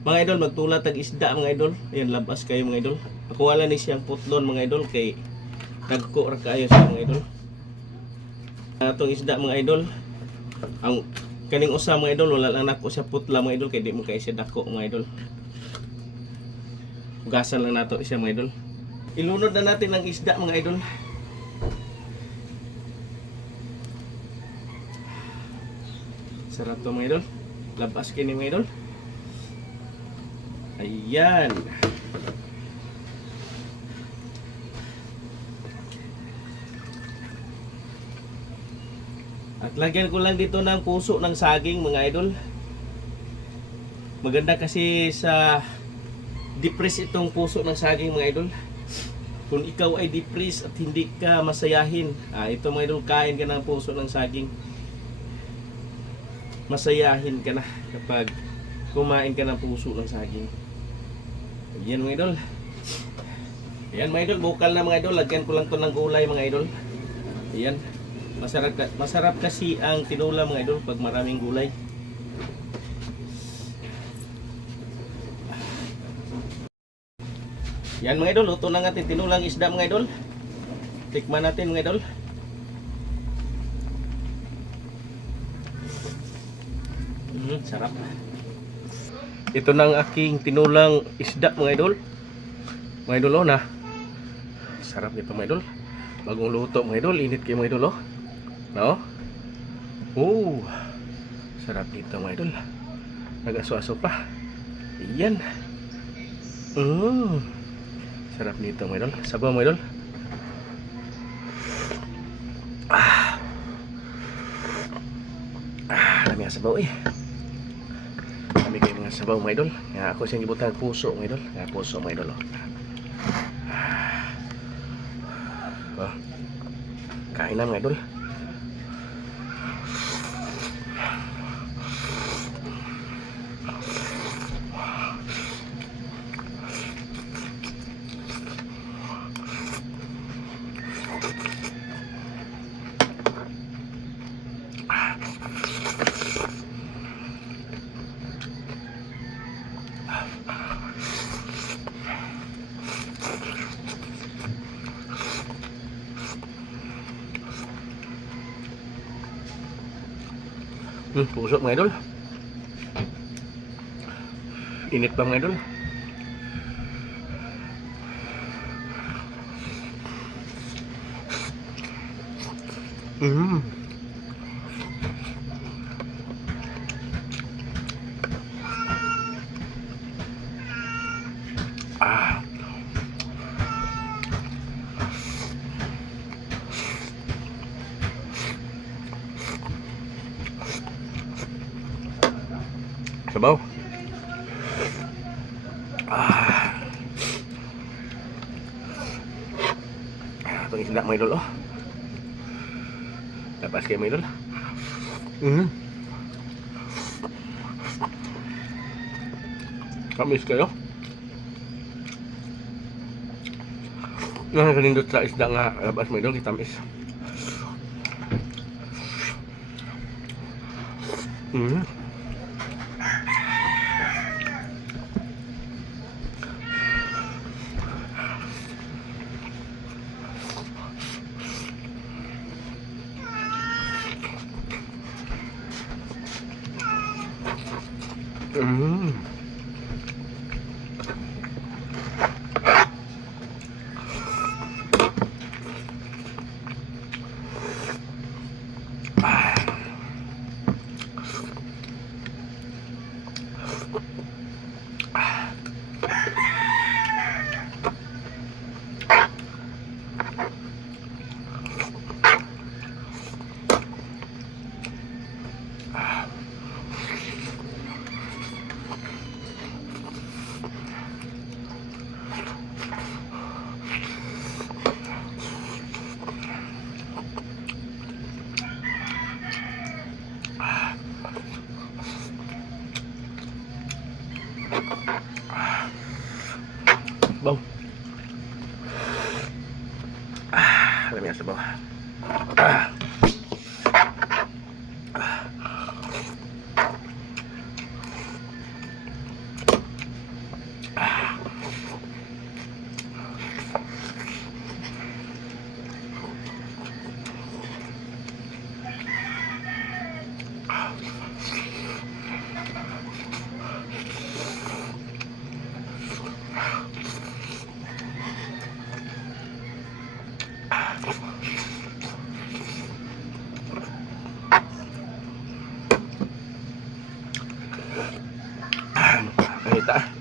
Mga idol, magtulat tag isda mga idol. Ayan, labas kayo mga idol. Ako wala ni siyang putlon mga idol kay dagko ra kayo sa mga idol. Atong isda mga idol. Ang kaning usa mga idol wala lang nako siya putla mga idol kay di mo kay siya dako mga idol. Hugasan lang nato siya mga idol. Ilunod na natin ang isda mga idol. Sarap to mga idol. Labas kini mga idol. Ayan. At lagyan ko lang dito ng puso ng saging mga idol. Maganda kasi sa depress itong puso ng saging mga idol. Kung ikaw ay depress at hindi ka masayahin, ito mga idol, kain ka ng puso ng saging. Masayahin ka na kapag kumain ka ng puso ng saging. Ayan mga idol. Ayan mga idol, bukal na mga idol. Lagyan ko lang to ng gulay mga idol. Ayan. Masarap kasi ang tinola mga idol pag maraming gulay. Yan mga idol, luto na natin tinulang isda mga idol. Tikman natin mga idol. Sarap. Ito na ang aking tinulang isda mga idol. Mga idol, na. Sarap nito mga idol. Bagong luto mga idol, init kayo mga idol, no? Sarap nito mga idol. Nag-aso-aso pa. Ayan. Sarap nito mga idol. Sabaw mga idol. Dami nga sabaw Dami kayo mga sabaw mga idol. Nga ako siyang ibutang puso mga idol. Nga puso mga idol, Kain na mga idol. Puso mga idol. Init pa mga idol. Sabaw. Itong isda mga idol, Labas kayo mga idol. Kamis kayo. Yan kanindot sa isda nga labas mga idol, kitamis. Bông. Làm nhà sabaw. Mangita.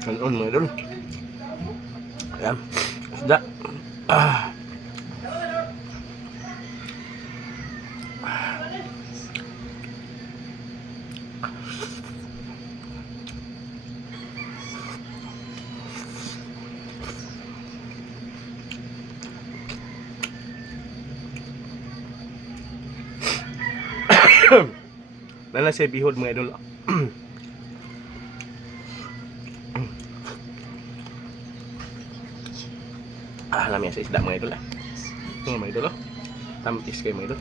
Kanon mga idol. Ayan. Isda. Nala siya bihod mga idol. Alam niya sa isda mga idol. Ito mga idol. Tamis kayo mga idol.